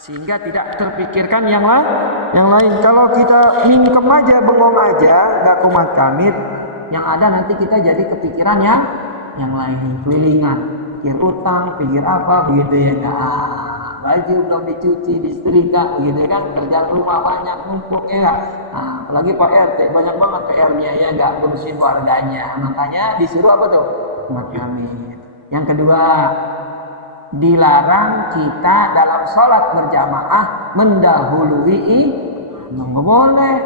sehingga tidak terpikirkan yang lain. Kalau kita mingkem aja, bengong aja, nggak kumat kamit, yang ada nanti kita jadi kepikiran yang lain, kelilingan, pikir utang, pikir apa, begitu ya. Baju belum dicuci, disetrika, begitu kan, kerjaan rumah banyak numpuk ya. Apalagi Pak RT banyak banget PR-nya ya, nggak ngurusin warganya, makanya disuruh apa tuh? Kumat kamit. Yang kedua, dilarang kita dalam sholat berjamaah mendahului imam. Nggak boleh.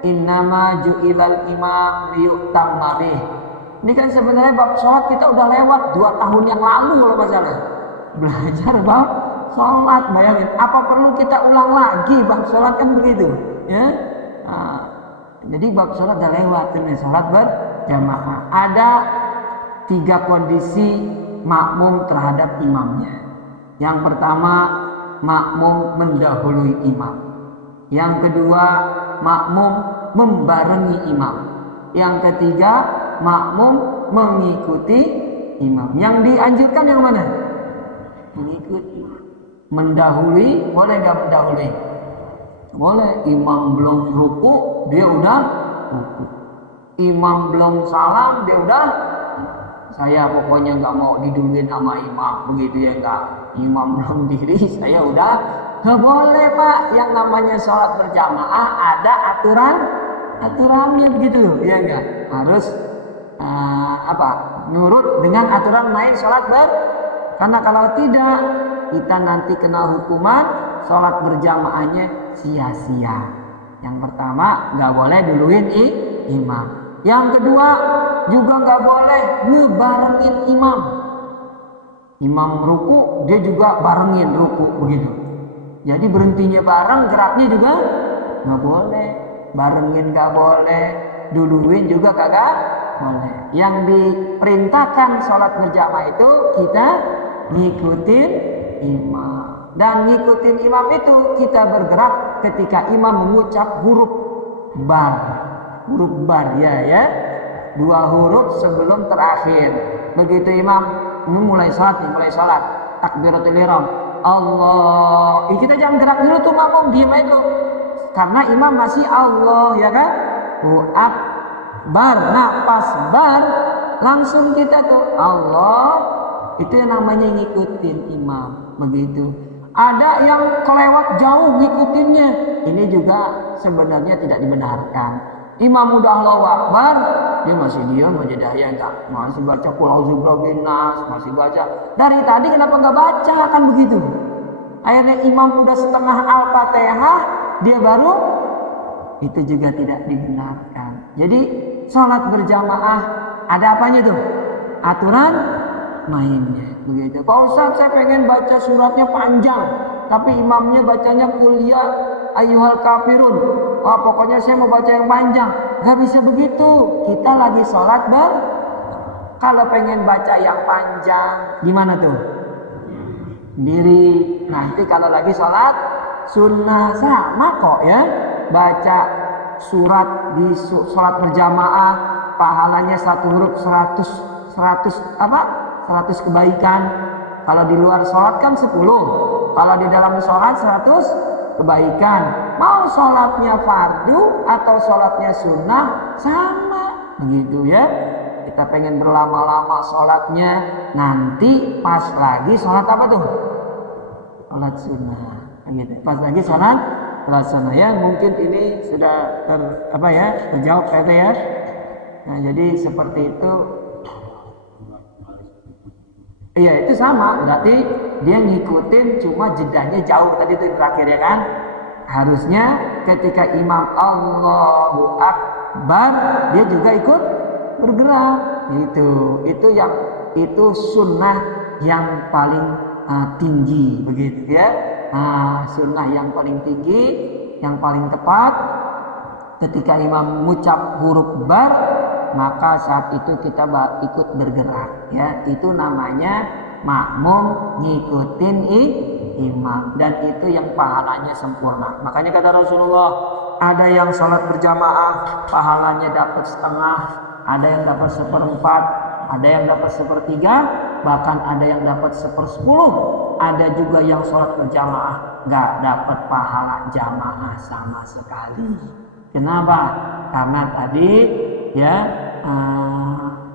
Innama ju'ilal imam liyu'tamma bih. Ini kan sebenarnya bab sholat kita udah lewat 2 tahun yang lalu kalau masalah belajar bab sholat. Bayangin, apa perlu kita ulang lagi bab sholat, kan begitu ya. Jadi bab sholat udah lewat, ini sholat berjamaah. Ada 3 kondisi makmum terhadap imamnya. Yang pertama, makmum mendahului imam. Yang kedua, makmum membarengi imam. Yang ketiga, makmum mengikuti imam. Yang dianjurkan yang mana? Mengikuti. Mendahului, boleh nggak mendahului? Boleh. Imam belum ruku, dia udah ruku. Imam belum salam, dia udah. Saya pokoknya nggak mau diduluin sama imam, begitu ya enggak. Imam belum diri, saya udah. Nggak boleh Pak, yang namanya sholat berjamaah ada aturannya begitu, ya enggak. Harus nurut dengan aturan main sholat karena kalau tidak kita nanti kena hukuman sholat berjamaahnya sia-sia. Yang pertama, nggak boleh duluin imam. Yang kedua, juga nggak boleh ngebarengin imam. Imam ruku, dia juga barengin ruku begitu. Jadi berhentinya bareng, geraknya juga nggak boleh. Barengin nggak boleh, duluin juga kagak boleh. Yang diperintahkan sholat berjamaah itu kita ngikutin imam. Dan ngikutin imam itu kita bergerak ketika imam mengucap huruf bar. Huruf bar ya 2 huruf sebelum terakhir. Begitu imam mulai sholat takbiratul ihram, Allah. Kita jangan gerak dulu tuh makmum, diam aja tuh. Karena imam masih Allah ya kan. Akbar. Nah pas bar langsung kita tuh Allah. Itu yang namanya ngikutin imam. Begitu. Ada yang kelewat jauh ngikutinnya. Ini juga sebenarnya tidak dibenarkan. Imam udah Allahu Akbar, dia masih diam aja daya enggak, masih baca qul a'udzu birabbin nas, masih baca. Dari tadi kenapa enggak baca, kan begitu. Akhirnya imam udah setengah Al-Fatihah, dia baru, itu juga tidak dibenarkan. Jadi sholat berjamaah ada apanya tuh? Aturan mainnya begitu. Pak Ustaz, saya pengen baca suratnya panjang, tapi imamnya bacanya kuliah ayyuhal kafirun. Pokoknya saya mau baca yang panjang. Gak bisa begitu. Kita lagi sholat kalau pengen baca yang panjang, gimana tuh? Diri. Nanti kalau lagi sholat sunnah sama kok ya. Baca surat di sholat berjamaah, pahalanya 1 huruf 100 kebaikan. Kalau di luar sholat kan 10. Kalau di dalam sholat 100 kebaikan. Mau sholatnya fardu atau sholatnya sunnah sama begitu ya. Kita pengen berlama-lama sholatnya, nanti pas lagi sholat apa tuh? Sholat sunnah gitu. Pas lagi sholat sunnah ya. Mungkin ini sudah terjawab kayaknya ya. Nah jadi seperti itu. Iya itu sama, berarti dia ngikutin, cuma jedanya jauh tadi itu terakhir ya kan. Harusnya ketika imam Allahu Akbar, dia juga ikut bergerak gitu. Itu sunnah yang paling tinggi begitu ya. Sunnah yang paling tinggi, yang paling tepat ketika imam mengucap huruf bar, maka saat itu kita ikut bergerak ya. Itu namanya makmum ngikutin imam, dan itu yang pahalanya sempurna. Makanya kata Rasulullah, ada yang sholat berjamaah pahalanya dapat setengah, ada yang dapat 1/4, ada yang dapat 1/3, bahkan ada yang dapat 1/10. Ada juga yang sholat berjamaah nggak dapat pahala jamaah sama sekali. Kenapa? Karena tadi ya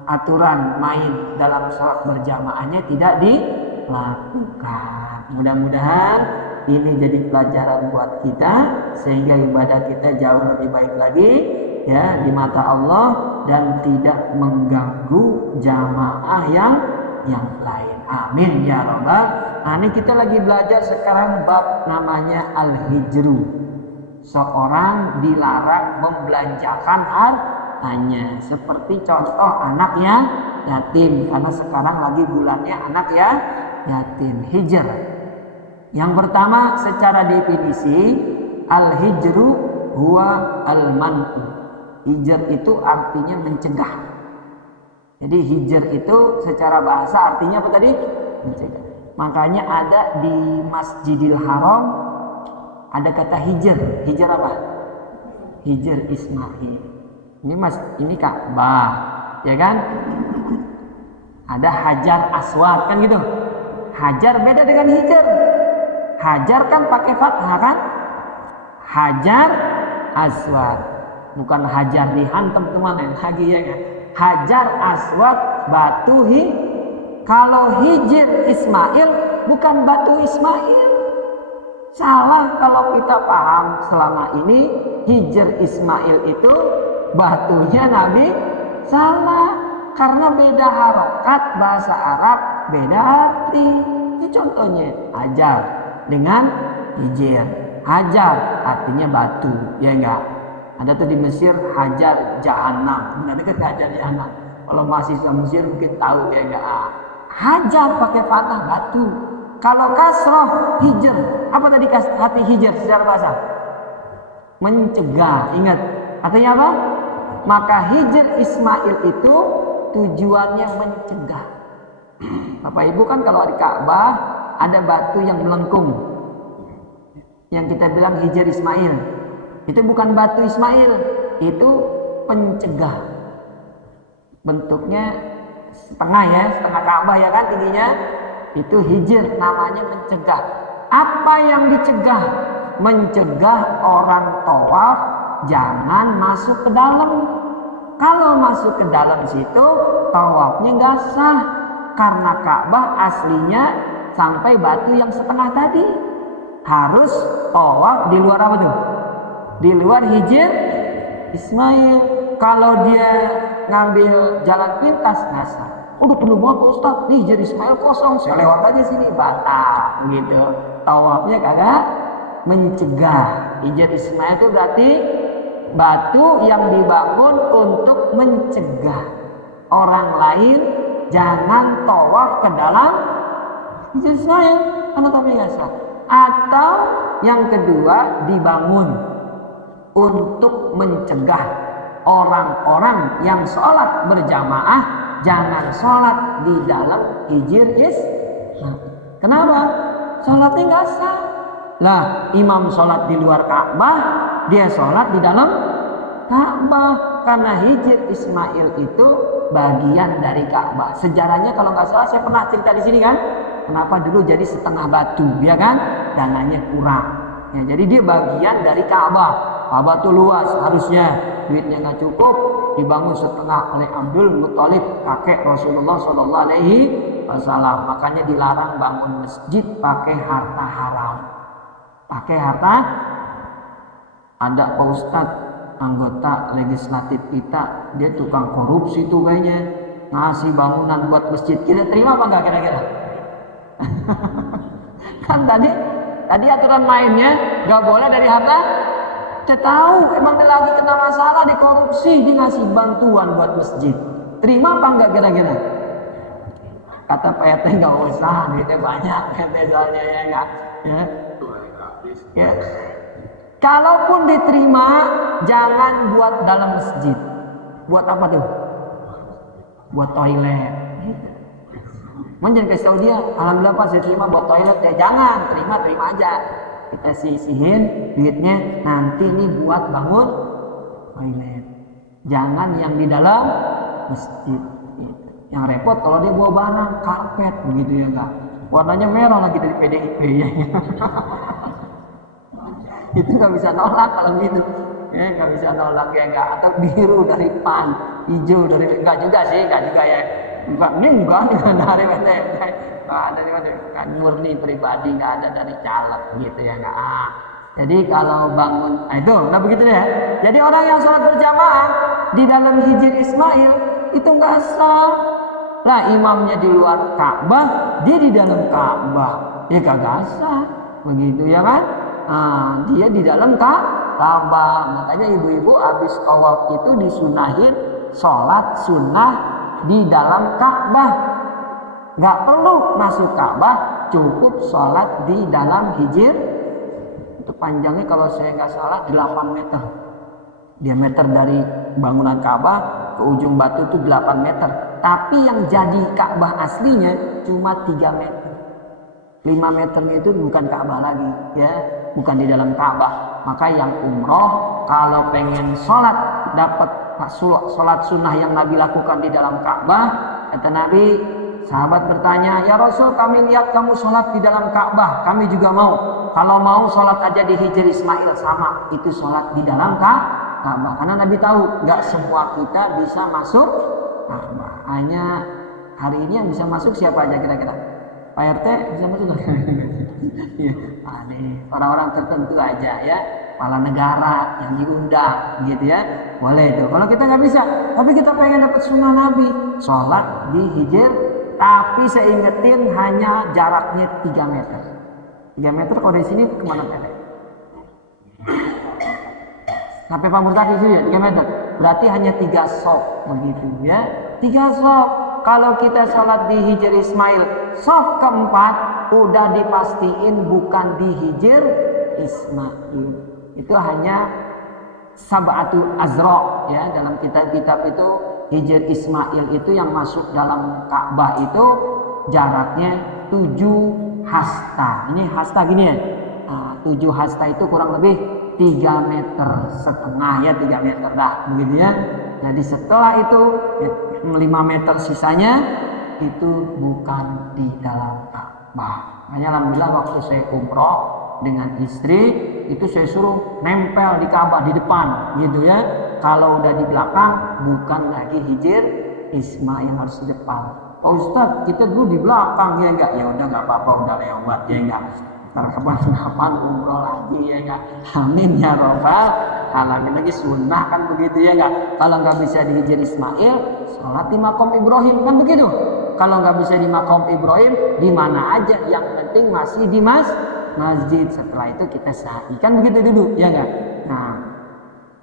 aturan main dalam sholat berjamaahnya tidak dilakukan. Mudah-mudahan ini jadi pelajaran buat kita sehingga ibadah kita jauh lebih baik lagi ya di mata Allah dan tidak mengganggu jamaah yang lain. Amin ya rabbal. Nah, ini kita lagi belajar sekarang bab namanya al-hijru. Seorang dilarang membelanjakan hartanya. Seperti contoh anak yatim, karena sekarang lagi bulannya anak yatim. Hijr. Yang pertama secara definisi al-hijru huwa al-man'u. Hijr itu artinya mencegah. Jadi hijr itu secara bahasa artinya apa tadi? Mencegah. Makanya ada di Masjidil Haram ada kata hijr. Hijr apa? Hijr Ismail. Ini Ka'bah, ya kan? Ada Hajar Aswad kan gitu. Hajar beda dengan hijr. Hajar kan pakai fathah kan? Hajar Aswad. Bukan hajar dihantam teman lagi ya kan? Hajar Aswad batu kalau hijr Ismail bukan batu Ismail. Salah kalau kita paham selama ini hijr Ismail itu batunya Nabi. Salah karena beda harokat bahasa Arab, beda arti. Ini contohnya hajar dengan hijr. Hajar artinya batu, ya enggak? Ada tuh di Mesir hajar jahanam. Benar dekat hajar jahanam. Kalau mahasiswa Mesir mungkin tahu ya enggak? Hajar pakai fathah batu. Kalau kasroh hijr, apa tadi hati hijr secara bahasa? Mencegah. Ingat, artinya apa? Maka hijr Ismail itu tujuannya mencegah. Bapak Ibu kan kalau di Ka'bah ada batu yang melengkung, yang kita bilang hijr Ismail. Itu bukan batu Ismail, itu pencegah. Bentuknya setengah Ka'bah ya kan tingginya. Itu hijr, namanya mencegah. Apa yang dicegah? Mencegah orang tawaf jangan masuk ke dalam. Kalau masuk ke dalam situ, tawafnya nggak sah. Karena Ka'bah aslinya sampai batu yang setengah tadi. Harus tawaf di luar apa tuh? Di luar hijr Ismail. Kalau dia ngambil jalan pintas nggak sah. Udah penuh banget Ustaz, nih hijr Ismail kosong, saya lewat aja sini, batal gitu. Tawafnya kagak mencegah. Hijr Ismail itu berarti batu yang dibangun untuk mencegah orang lain jangan tawaf ke dalam hijr Ismail karena tawafnya nggak sah. Atau yang kedua dibangun untuk mencegah orang-orang yang sholat berjamaah jangan sholat di dalam hijr Ismail. Kenapa? Sholatnya nggak sah. Lah, imam sholat di luar Ka'bah, dia sholat di dalam Ka'bah. Karena hijr Ismail itu bagian dari Ka'bah. Sejarahnya kalau nggak salah saya pernah cerita di sini kan. Kenapa dulu jadi setengah batu, ya kan? Dananya kurang. Ya, jadi dia bagian dari Ka'bah. Ka'bah itu luas, harusnya duitnya nggak cukup, dibangun setengah oleh Abdul Muthalib, kakek Rasulullah Shallallahu Alaihi Wasallam. Makanya dilarang bangun masjid pakai harta haram. Pakai harta. Ada Pak Ustadz anggota legislatif kita, dia tukang korupsi tuh kayaknya, ngasih bangunan buat masjid. Kita terima apa enggak kira-kira? Kan tadi aturan mainnya nggak boleh dari harta. Kita tahu emang dia lagi kena masalah di korupsi, dia ngasih bantuan buat masjid. Terima apa enggak kira-kira? Kata Pak RT nggak usah, duitnya banyak kan soalnya ya enggak. Ya. Kalaupun diterima, jangan buat dalam masjid. Buat apa tuh? Buat toilet. Jangan kasih tahu dia, alhamdulillah Pak saya terima buat toilet ya. Jangan, terima aja. Kita sisihin duitnya nanti nih buat bangun toilet. Jangan yang di dalam masjid. Yang repot kalau dia bawa barang karpet begitu ya enggak. Warnanya merah lagi dari PDIP ya. Itu nggak bisa nolak kalau gitu. Ya nggak bisa nolak ya nggak. Atau biru dari PAN, hijau dari enggak juga sih, enggak juga ya. Enggak dari mana? Nggak ada kan murni pribadi, nggak ada dari caleg gitu ya nggak. Jadi kalau bangun, itu udah begitu ya. Jadi orang yang sholat berjamaah di dalam Hijr Ismail itu nggak sah. Lah imamnya di luar Ka'bah, dia di dalam Ka'bah, ya kagak sah, begitu ya kan? Dia di dalam Ka'bah, makanya ibu-ibu habis tawaf itu disunahin sholat sunnah di dalam Ka'bah, nggak perlu masuk Ka'bah, cukup sholat di dalam Hijr. Itu panjangnya kalau saya nggak salah 8 meter, diameter dari bangunan Ka'bah ke ujung batu itu 8 meter. Tapi yang jadi Ka'bah aslinya cuma 3 meter. 5 meternya itu bukan Ka'bah lagi, ya, bukan di dalam Ka'bah. Maka yang umroh kalau pengen sholat dapat sholat sunnah yang Nabi lakukan di dalam Ka'bah, kata Nabi, sahabat bertanya, ya Rasul, kami lihat kamu sholat di dalam Ka'bah, kami juga mau. Kalau mau sholat aja di Hijr Ismail sama, itu sholat di dalam Ka'bah. Karena Nabi tahu nggak semua kita bisa masuk Ka'bah. Hanya hari ini yang bisa masuk siapa aja kira-kira? Pak RT bisa masuk nggak? Ya, orang-orang tertentu aja ya, kepala negara yang diundang gitu ya, boleh itu. Kalau kita nggak bisa, tapi kita pengen dapat sunnah Nabi, sholat di Hijr, tapi saya ingetin hanya jaraknya 3 meter. 3 meter kalau di sini kemana tadi? Sampai Pak Murtadi itu ya 3 meter. Berarti hanya 3 shop begitu ya. 3 shop. Kalau kita sholat di Hijr Ismail, shop keempat udah dipastiin bukan di Hijr Ismail. Itu hanya Sab'atu Azra ya, dalam kitab-kitab itu Hijr Ismail itu yang masuk dalam Ka'bah itu jaraknya 7 hasta. Ini hasta gini ya. 7 hasta itu kurang lebih 3,5 meter ya, 3 meter dah begitu ya. Jadi setelah itu 5 meter sisanya itu bukan di dalam Ka'bah. Makanya alhamdulillah waktu saya umroh dengan istri itu saya suruh nempel di Ka'bah di depan gitu ya. Kalau udah di belakang bukan lagi Hijr Ismail, harus di depan. Pak Ustadz, kita dulu di belakang ya enggak? Ya udah enggak apa-apa, udah lewat ya enggak. Ntar kapan-kapan umroh lagi ya enggak. Amin ya robbal alamin. Lagi sunnah kan begitu ya enggak. Kalau nggak bisa di Hijr Ismail, sholat di Maqam Ibrahim kan begitu. Kalau nggak bisa di Maqam Ibrahim, di mana aja yang penting masih di masjid. Setelah itu kita sa'i kan begitu dulu ya enggak.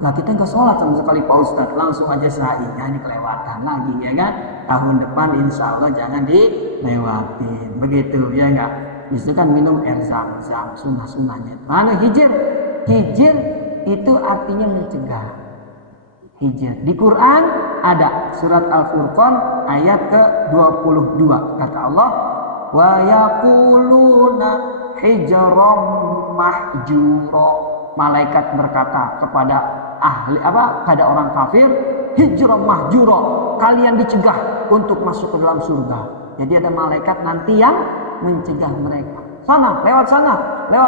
Nah kita nggak sholat sama sekali Pak Ustadz, langsung aja sa'i. Ya ini kelewatan lagi ya kan. Tahun depan insya Allah jangan dilewatin begitu ya enggak. Bisa kan minum air zam-zam, sunnah-sunnahnya. Mana Hijr? Hijr itu artinya mencegah. Hijr di Quran ada surat Al-Furqan ayat ke-22, kata Allah, wa yaquluna hijram mahjura. Malaikat berkata kepada pada orang kafir, hijram mahjura, kalian dicegah untuk masuk ke dalam surga. Jadi ada malaikat nanti yang mencegah mereka. Sana, lewat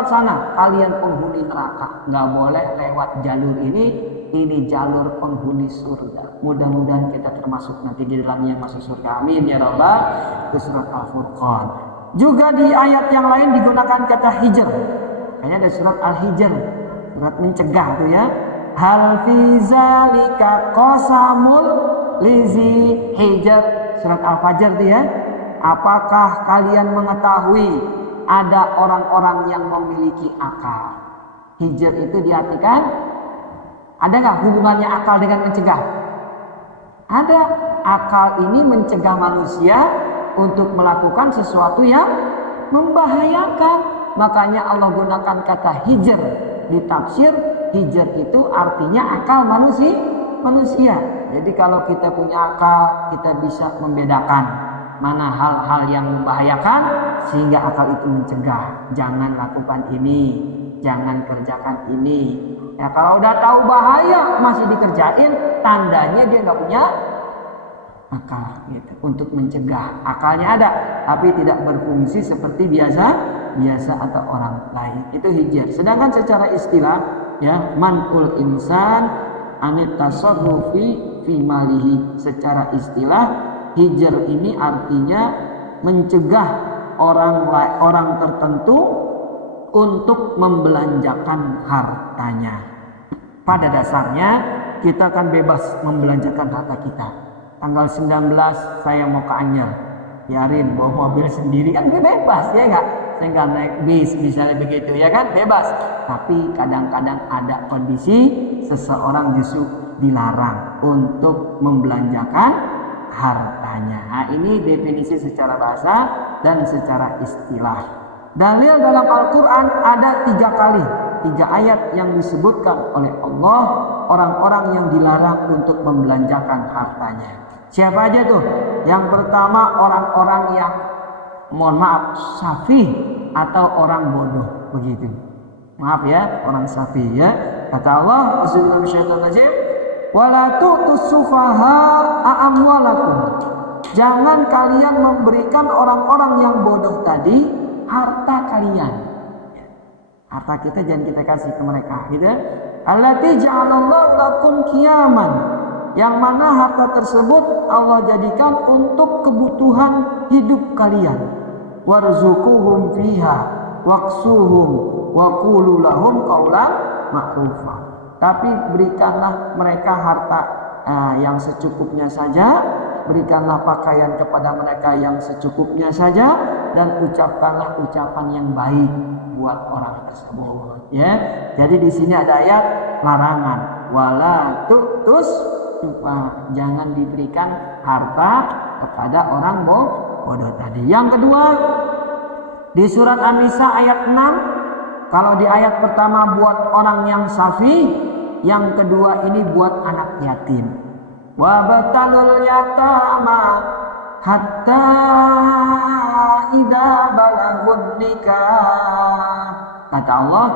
sana, kalian penghuni neraka, nggak boleh lewat jalur ini jalur penghuni surga. Mudah-mudahan kita termasuk nanti di dalamnya masuk surga. Amin ya rabbal. Itu surat Al-Furqan. Juga di ayat yang lain digunakan kata hijr. Kayaknya ada surat Al-Hijr, surat mencegah tuh ya. Hal fi zalika qasamul lizi hijr, surat Al-Fajr tuh ya. Apakah kalian mengetahui ada orang-orang yang memiliki akal? Hijr itu diartikan, ada nggak hubungannya akal dengan mencegah? Ada. Akal ini mencegah manusia untuk melakukan sesuatu yang membahayakan. Makanya Allah gunakan kata hijr di tafsir. Hijr itu artinya akal manusia. Jadi kalau kita punya akal, kita bisa membedakan mana hal-hal yang membahayakan sehingga akal itu mencegah. Jangan lakukan ini, jangan kerjakan ini. Ya kalau udah tahu bahaya masih dikerjain, tandanya dia nggak punya akal gitu. Untuk mencegah, akalnya ada tapi tidak berfungsi seperti biasa atau orang lain. Itu hijr. Sedangkan secara istilah ya, man'ul insan anit tasarrufi fi malihi. Secara istilah hijr ini artinya mencegah orang tertentu untuk membelanjakan hartanya. Pada dasarnya kita kan bebas membelanjakan harta kita. Tanggal 19 saya mau ke Anyer, biarin bawa mobil sendiri kan bebas ya enggak? Saya nggak naik bis misalnya begitu ya kan, bebas. Tapi kadang-kadang ada kondisi seseorang justru dilarang untuk membelanjakan hartanya. Nah, ini definisi secara bahasa dan secara istilah. Dalil dalam Al-Quran ada 3 kali, 3 ayat yang disebutkan oleh Allah orang-orang yang dilarang untuk membelanjakan hartanya. Siapa aja tuh? Yang pertama orang-orang yang mohon maaf safih atau orang bodoh begitu. Maaf ya, orang safih ya. Kata Allah, Bismillahirrahmanirrahim, wala tu'tus sufaha amwalakum. Jangan kalian memberikan orang-orang yang bodoh tadi harta kalian. Harta kita jangan kita kasih ke mereka, gitu. Allati ja'alallahu lakum qiyaman. Yang mana harta tersebut Allah jadikan untuk kebutuhan hidup kalian. Warzuquhum fiha waqsuhum wa qulu lahum qaulan ma'rufa. Tapi berikanlah mereka harta yang secukupnya saja, berikanlah pakaian kepada mereka yang secukupnya saja, dan ucapkanlah ucapan yang baik buat orang tersebut. Ya, jadi di sini ada ayat larangan, wala tu'tus sufa, jangan diberikan harta kepada orang bodoh tadi. Yang kedua di surat An-Nisa ayat 6, kalau di ayat pertama buat orang yang safi, yang kedua ini buat anak yatim. Wa batalul yatama hatta idza balagun nikah. Kata Allah,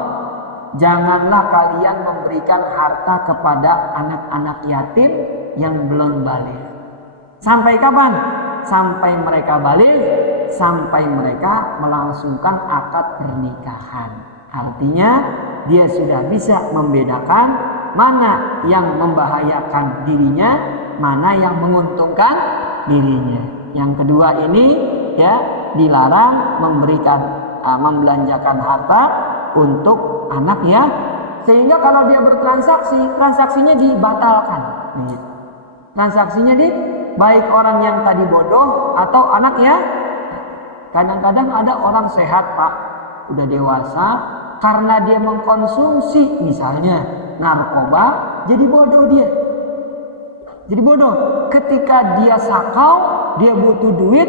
janganlah kalian memberikan harta kepada anak-anak yatim yang belum balik. Sampai kapan? Sampai mereka balik, sampai mereka melangsungkan akad pernikahan. Artinya dia sudah bisa membedakan mana yang membahayakan dirinya, mana yang menguntungkan dirinya. Yang kedua ini ya, dilarang memberikan membelanjakan harta untuk anak ya, sehingga kalau dia bertransaksi, transaksinya dibatalkan. Transaksinya baik orang yang tadi bodoh atau anak ya. Kadang-kadang ada orang sehat Pak, udah dewasa, karena dia mengkonsumsi misalnya narkoba, jadi bodoh dia. Jadi bodoh. Ketika dia sakau, dia butuh duit,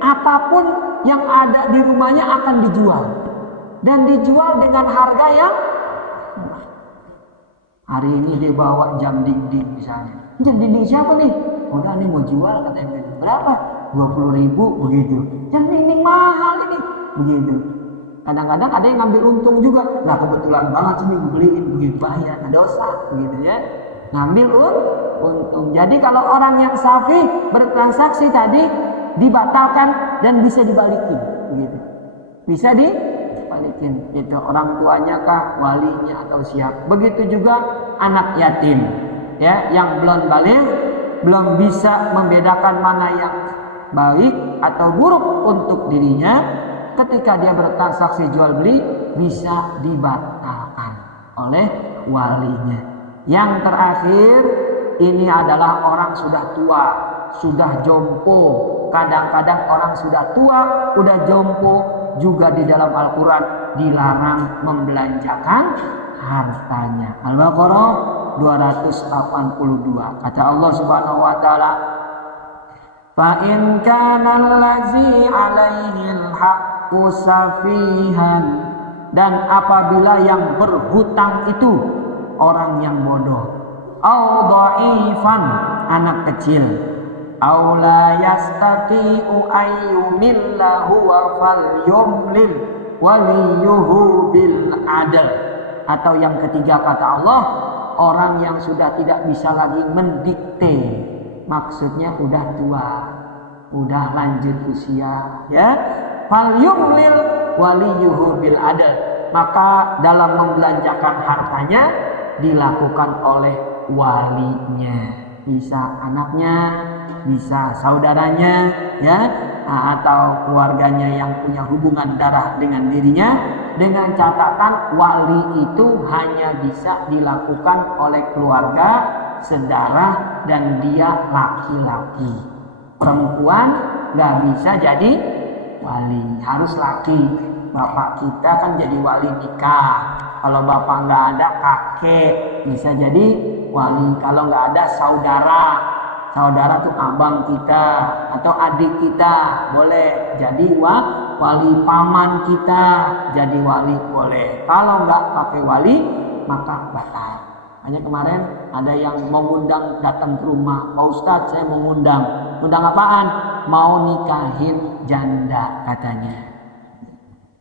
apapun yang ada di rumahnya akan dijual. Dan dijual dengan harga yang murah. Hari ini dia bawa jam dinding misalnya. Jam dinding siapa nih? Udah nih mau jual katanya. Berapa? 20.000 begitu. Jam dinding mahal ini. Begitu. Kadang-kadang ada yang ngambil untung juga. Nah kebetulan banget sih gue beliin begitu, bahaya, dosa begitu ya. Ngambil untung. Jadi kalau orang yang safi bertransaksi tadi dibatalkan dan bisa dibalikin begitu. Bisa dibalikin. Itu orang tuanya kah, walinya atau siapa. Begitu juga anak yatim ya, yang belum balik, belum bisa membedakan mana yang baik atau buruk untuk dirinya. Ketika dia bertransaksi jual beli bisa dibatalkan oleh walinya. Yang terakhir ini adalah orang sudah tua, sudah jompo. Kadang-kadang orang sudah tua, udah jompo juga di dalam Al-Quran dilarang membelanjakan hartanya. Al-Baqarah 282. Kata Allah Subhanahu wa taala, fa in kana allazi 'alaihil haqqu safihan, dan apabila yang berhutang itu orang yang bodoh, au dhaifan, anak kecil, au la yastati'u ayyumillahu wa falyumlil waliyuhu bil adl, atau yang ketiga kata Allah, orang yang sudah tidak bisa lagi mendikte, maksudnya udah tua, udah lanjut usia ya, falyumlil waliyuhu bil adl. Maka dalam membelanjakan hartanya dilakukan oleh walinya, bisa anaknya, bisa saudaranya, ya, atau keluarganya yang punya hubungan darah dengan dirinya, dengan catatan wali itu hanya bisa dilakukan oleh keluarga sedarah dan dia laki-laki. Perempuan nggak bisa jadi wali, harus laki. Bapak kita kan jadi wali nikah. Kalau bapak nggak ada, kakek bisa jadi wali. Kalau nggak ada, saudara tuh abang kita atau adik kita boleh jadi wali. Paman kita jadi wali boleh. Kalau nggak pakai wali maka batal. Hanya kemarin ada yang mengundang datang ke rumah, Pak Ustadz saya mau undang apaan? Mau nikahin janda katanya.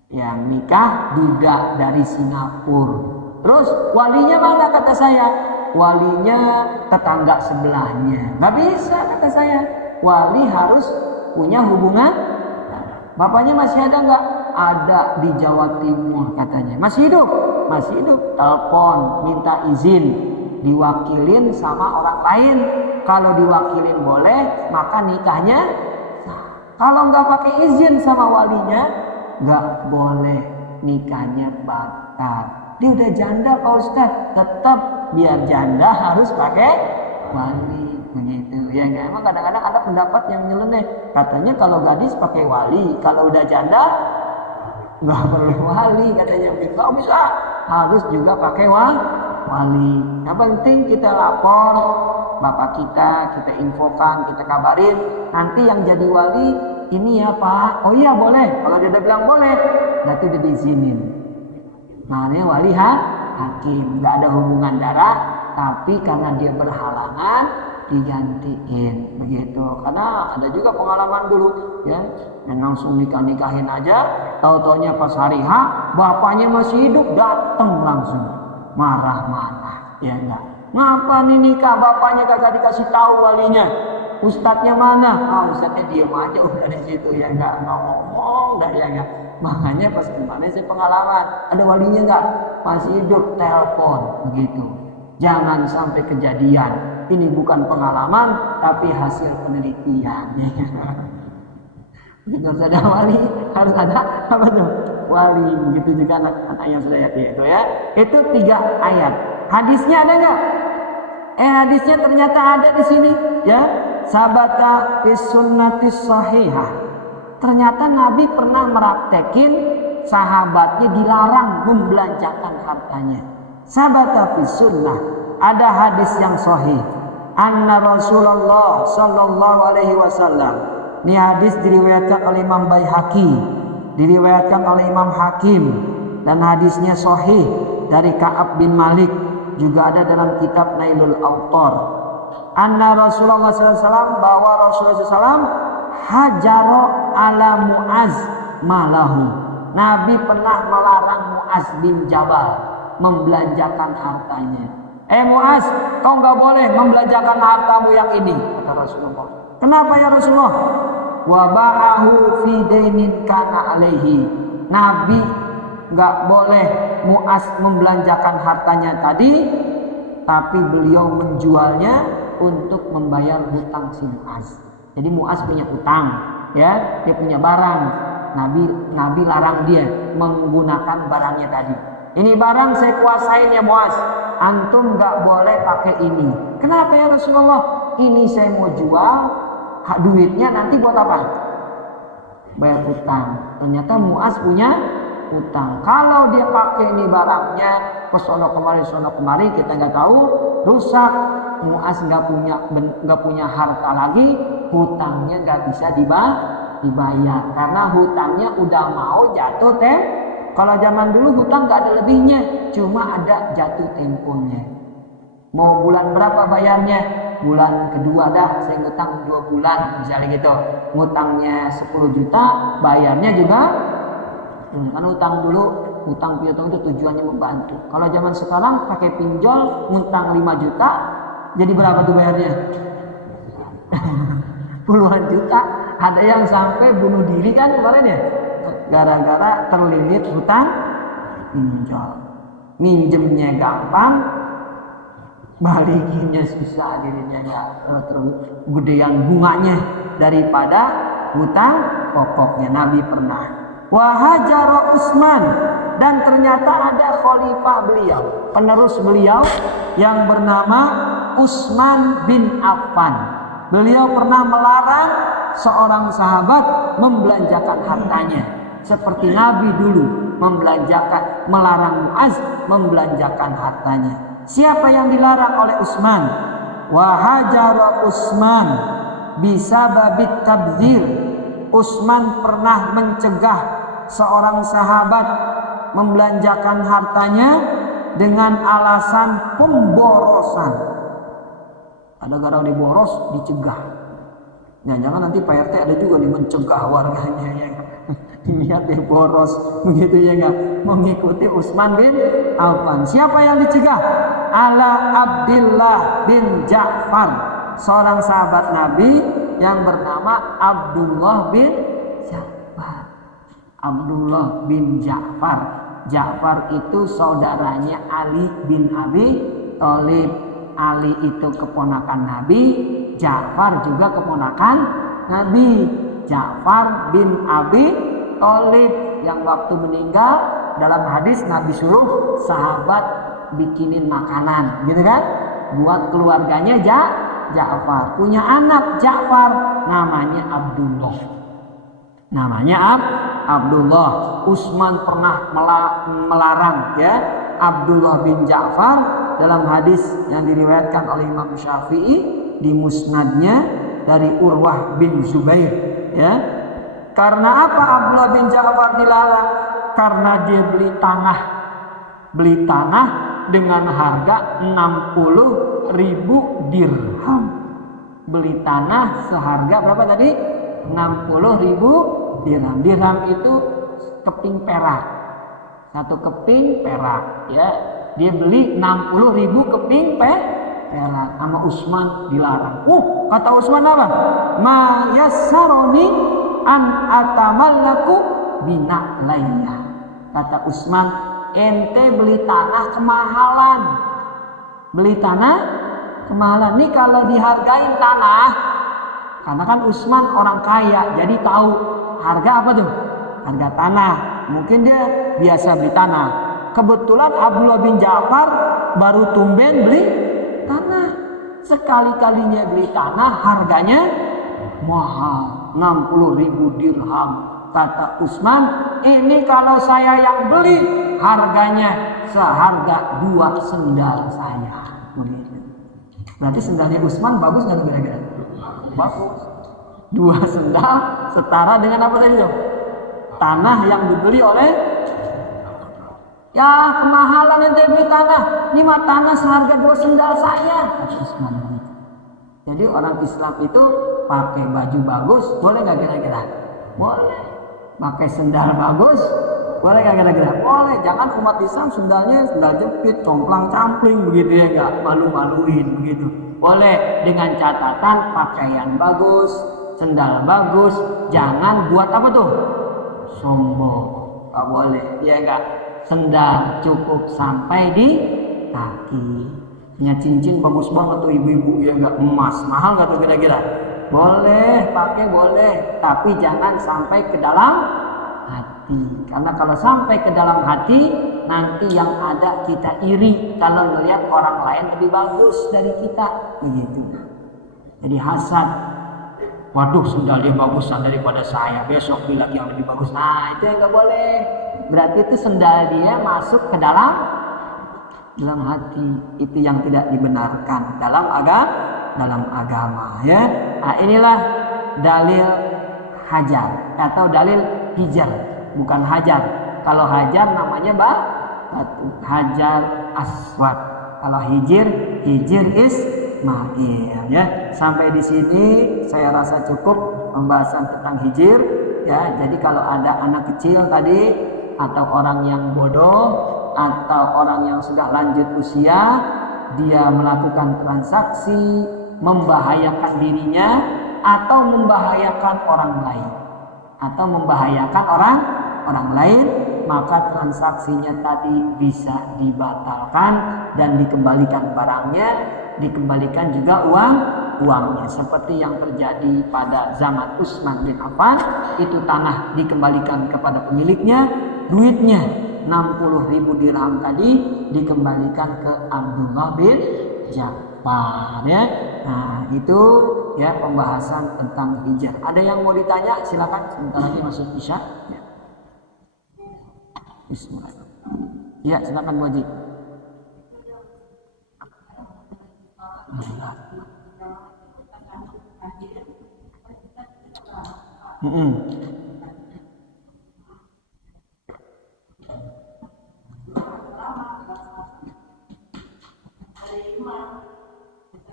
Yang nikah duda dari Singapura. Terus walinya mana kata saya? Walinya tetangga sebelahnya. Nggak bisa kata saya. Wali harus punya hubungan. Bapaknya masih ada nggak? Ada di Jawa Timur katanya. Masih hidup? Masih hidup. Telepon, minta izin, diwakilin sama orang lain. Kalau diwakilin boleh, maka nikahnya sah. Kalau nggak pakai izin sama walinya, nggak boleh, nikahnya batal. Dia udah janda Pak Ustadz, tetap biar janda harus pakai wali, begitu ya. Emang kadang-kadang ada pendapat yang nyeleneh, katanya kalau gadis pakai wali, kalau udah janda nggak perlu wali katanya. Nggak bisa, harus juga pakai wali. Yang penting kita lapor bapak kita infokan, kita kabarin, nanti yang jadi wali ini ya Pak. Oh iya boleh. Kalau dia udah bilang boleh, berarti udah diizinin. Namanya wali hakim, nggak ada hubungan darah, tapi karena dia berhalangan digantiin begitu. Karena ada juga pengalaman dulu, ya, yang langsung nikahin aja, tahu-taunya pas hari H, bapaknya masih hidup, datang langsung marah-marah, ya enggak. Ngapa nih nikah bapaknya kagak dikasih tahu walinya? Ustadznya mana? Ustadznya diam aja udah di situ, ya enggak ngomong, enggak, ya enggak. Makanya pas kemarin saya pengalaman, ada walinya enggak? Masih hidup, telepon begitu. Jangan sampai kejadian. Ini bukan pengalaman, tapi hasil penelitian. Begitu harus ada wali, harus ada apa tuh? Wali. Begitu juga anak-anak yang sudah itu ya. Itu 3 ayat. Hadisnya ada enggak? Hadisnya ternyata ada di sini, ya. Sabata fis sunnatis sahihah. Ternyata Nabi pernah meraktekin sahabatnya dilarang membelanjakan hartanya. Sabata fis sunnah. Ada hadis yang sahih. Anna Rasulullah sallallahu alaihi wasallam. Ini hadis diriwayatkan oleh Imam Baihaqi, diriwayatkan oleh Imam Hakim, dan hadisnya sahih dari Ka'ab bin Malik, juga ada dalam kitab Nailul Autor. Anna Rasulullah SAW, bahwa Rasulullah SAW hajaro ala Mu'az malahu. Nabi pernah melarang Mu'az bin Jabal membelanjakan hartanya. Mu'az, kau nggak boleh membelanjakan hartamu yang ini, kata Rasulullah. Kenapa ya Rasulullah? Wa ba'ahu fi dainin kana alaihi. Nabi nggak boleh Mu'az membelanjakan hartanya tadi, tapi beliau menjualnya untuk membayar hutang si Mu'az. Jadi Mu'az punya utang, ya, dia punya barang. Nabi larang dia menggunakan barangnya tadi. Ini barang saya kuasain ya Mu'az, antum nggak boleh pakai ini. Kenapa ya Rasulullah? Ini saya mau jual, duitnya nanti buat apa? Bayar utang. Ternyata Mu'az punya utang. Kalau dia pakai ini barangnya ke sono kemari, kita nggak tahu, rusak. Mu'az nggak punya harta lagi, hutangnya nggak bisa dibayar karena hutangnya udah mau jatuh Kalau zaman dulu hutang nggak ada lebihnya, cuma ada jatuh temponya. Mau bulan berapa bayarnya? Bulan kedua dah, saya ngutang 2 bulan misalnya gitu. Ngutangnya 10 juta, bayarnya juga. Karena utang piutang itu tujuannya membantu. Kalau zaman sekarang pakai pinjol, ngutang 5 juta, jadi berapa tuh bayarnya? Puluhan juta. Ada yang sampai bunuh diri kan kemarin ya? gara-gara terlilit hutang pinjol. Minjemnya gampang, balikinnya susah, dirinya nggak gedean bunganya daripada hutang pokoknya. Nabi pernah wahajara Utsman, dan ternyata ada khalifah beliau, penerus beliau yang bernama Utsman bin Affan. Beliau pernah melarang seorang sahabat membelanjakan hartanya, seperti Nabi dulu melarang Muaz membelanjakan hartanya. Siapa yang dilarang oleh Utsman? Wahajara Utsman bisa babit tabdzir. Utsman pernah mencegah seorang sahabat membelanjakan hartanya dengan alasan pemborosan. Ada gara diboros dicegah. Jangan-jangan nanti Pak RT ada juga nih mencegah warganya ya. Niat dia boros begitu ya enggak, mengikuti Utsman bin Affan. Siapa yang dicegah? Ala Abdullah bin Ja'far, seorang sahabat Nabi yang bernama Abdullah bin Ja'far. Abdullah bin Ja'far. Ja'far itu saudaranya Ali bin Abi Thalib. Ali itu keponakan Nabi, Ja'far juga keponakan Nabi. Ja'far bin Abi Thalib yang waktu meninggal dalam hadis Nabi suruh sahabat bikinin makanan, gitu kan? Buat keluarganya Ja'far. Punya anak Ja'far namanya Abdullah. Abdullah. Utsman pernah melarang ya Abdullah bin Ja'far dalam hadis yang diriwayatkan oleh Imam Syafi'i di musnadnya dari Urwah bin Zubair ya. Karena apa Abdullah bin Ja'far dilarang? Karena dia beli tanah dengan harga 60.000 dirham. Beli tanah seharga berapa tadi? 60.000 dirham. Dirham itu keping perak. Satu keping perak ya. Dia beli 60.000 keping perak. Sama Utsman dilarang. Kata Utsman apa? Ma yassaroni an atamallaku bina lainnya. Kata Utsman, ente beli tanah kemahalan. Nih kalau dihargain tanah, karena kan Utsman orang kaya, jadi tahu harga apa tuh? Harga tanah. Mungkin dia biasa beli tanah. Kebetulan Abdullah bin Ja'far baru tumben beli tanah. Sekali-kalinya beli tanah harganya mahal, 60.000 dirham. Kata Utsman, ini kalau saya yang beli harganya seharga 2 sendal saya. Begitu. Berarti sendalnya Utsman bagus nggak kira-kira? Bagus. 2 sendal setara dengan apa tadi dong? Tanah yang dibeli oleh ya kemahalan ente beli tanah. Ini mah tanah seharga 2 sendal saya. Kata Utsman. Jadi orang Islam itu pakai baju bagus, boleh nggak kira-kira? Boleh. Pakai sendal bagus, boleh nggak kira-kira? Boleh. Jangan umat Islam sendalnya sendal jepit, complang-campling begitu ya, nggak malu-maluin begitu. Boleh dengan catatan pakaian bagus, sendal bagus, jangan buat apa tuh? Sombong. Nggak boleh, ya nggak? Sendal cukup sampai di kaki. Punya cincin bagus banget tuh ibu-ibu ya nggak, emas mahal nggak tuh kira-kira? Boleh pakai, boleh, tapi jangan sampai ke dalam hati. Karena kalau sampai ke dalam hati, nanti yang ada kita iri kalau melihat orang lain lebih bagus dari kita, begitu. Jadi hasad. Waduh, sendal dia bagusan daripada saya, besok beli lagi yang lebih bagus. Nah, itu yang nggak boleh. Berarti itu sendal dia masuk ke dalam hati, itu yang tidak dibenarkan dalam agama ya. Nah, inilah dalil hajar atau dalil hijar, bukan hajar. Kalau hajar namanya batu, hajar aswad. Kalau hijir Ismail ya. Sampai di sini saya rasa cukup pembahasan tentang hijir ya. Jadi kalau ada anak kecil tadi atau orang yang bodoh atau orang yang sudah lanjut usia, dia melakukan transaksi membahayakan dirinya atau membahayakan orang lain atau membahayakan orang orang lain, maka transaksinya tadi bisa dibatalkan dan dikembalikan barangnya, dikembalikan juga uangnya. Seperti yang terjadi pada zaman Utsman bin Affan, itu tanah dikembalikan kepada pemiliknya, duitnya 60.000 dirham tadi dikembalikan ke Abdullah bin Ja'far ya. Nah, itu ya pembahasan tentang hijrah. Ada yang mau ditanya? Silakan, sebentar lagi masuk Isya. Ya. Bismillah. Ya, silakan Bu Haji.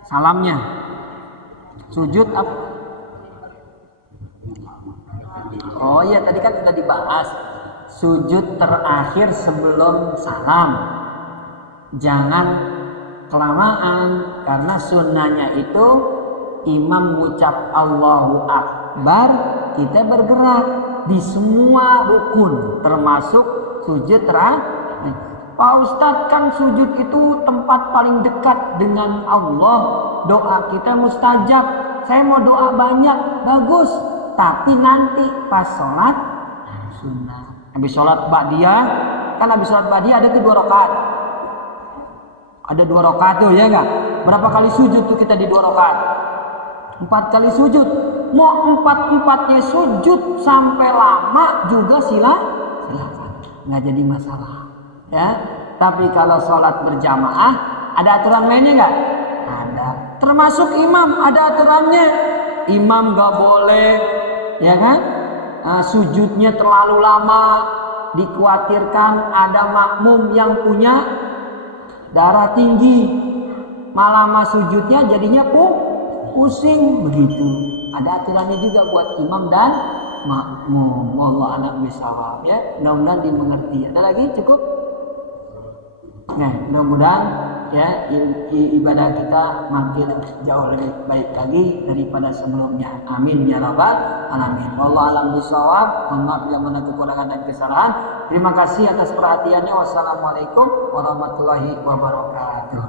Salamnya sujud apa? Oh iya, tadi kan sudah dibahas sujud terakhir sebelum salam. Jangan kelamaan, karena sunnahnya itu imam mengucap Allahu Akbar, kita bergerak di semua rukun termasuk sujud terakhir. Pak Ustadz, kan sujud itu tempat paling dekat dengan Allah, doa kita mustajab. Saya mau doa banyak, bagus, tapi nanti pas sholat sunnah. Habis sholat ba'diyah, kan habis sholat ba'diyah ada tuh 2 rakaat. Ada 2 rakaat tuh ya enggak? Berapa kali sujud tuh kita di 2 rakaat? 4 kali sujud. Mau 4-4-nya sujud sampai lama juga silakan, nggak jadi masalah. Ya, tapi kalau sholat berjamaah ada aturan mainnya nggak? Ada. Termasuk imam ada aturannya. Imam nggak boleh, ya kan? Sujudnya terlalu lama. Dikhawatirkan ada makmum yang punya darah tinggi, malah sujudnya jadinya pusing begitu. Ada aturannya juga buat imam dan makmum. Wallahu a'lam bishawab ya. Mudah-mudahan dimengerti. Ada lagi cukup? Nah, mudah-mudahan ya ibadah kita makin jauh lebih baik lagi daripada sebelumnya. Amin ya rabbal alamin. Wallahu a'lam bishawab. Mohon maaf bila mana kekurangan dan kesalahan. Terima kasih atas perhatiannya. Wassalamualaikum warahmatullahi wabarakatuh.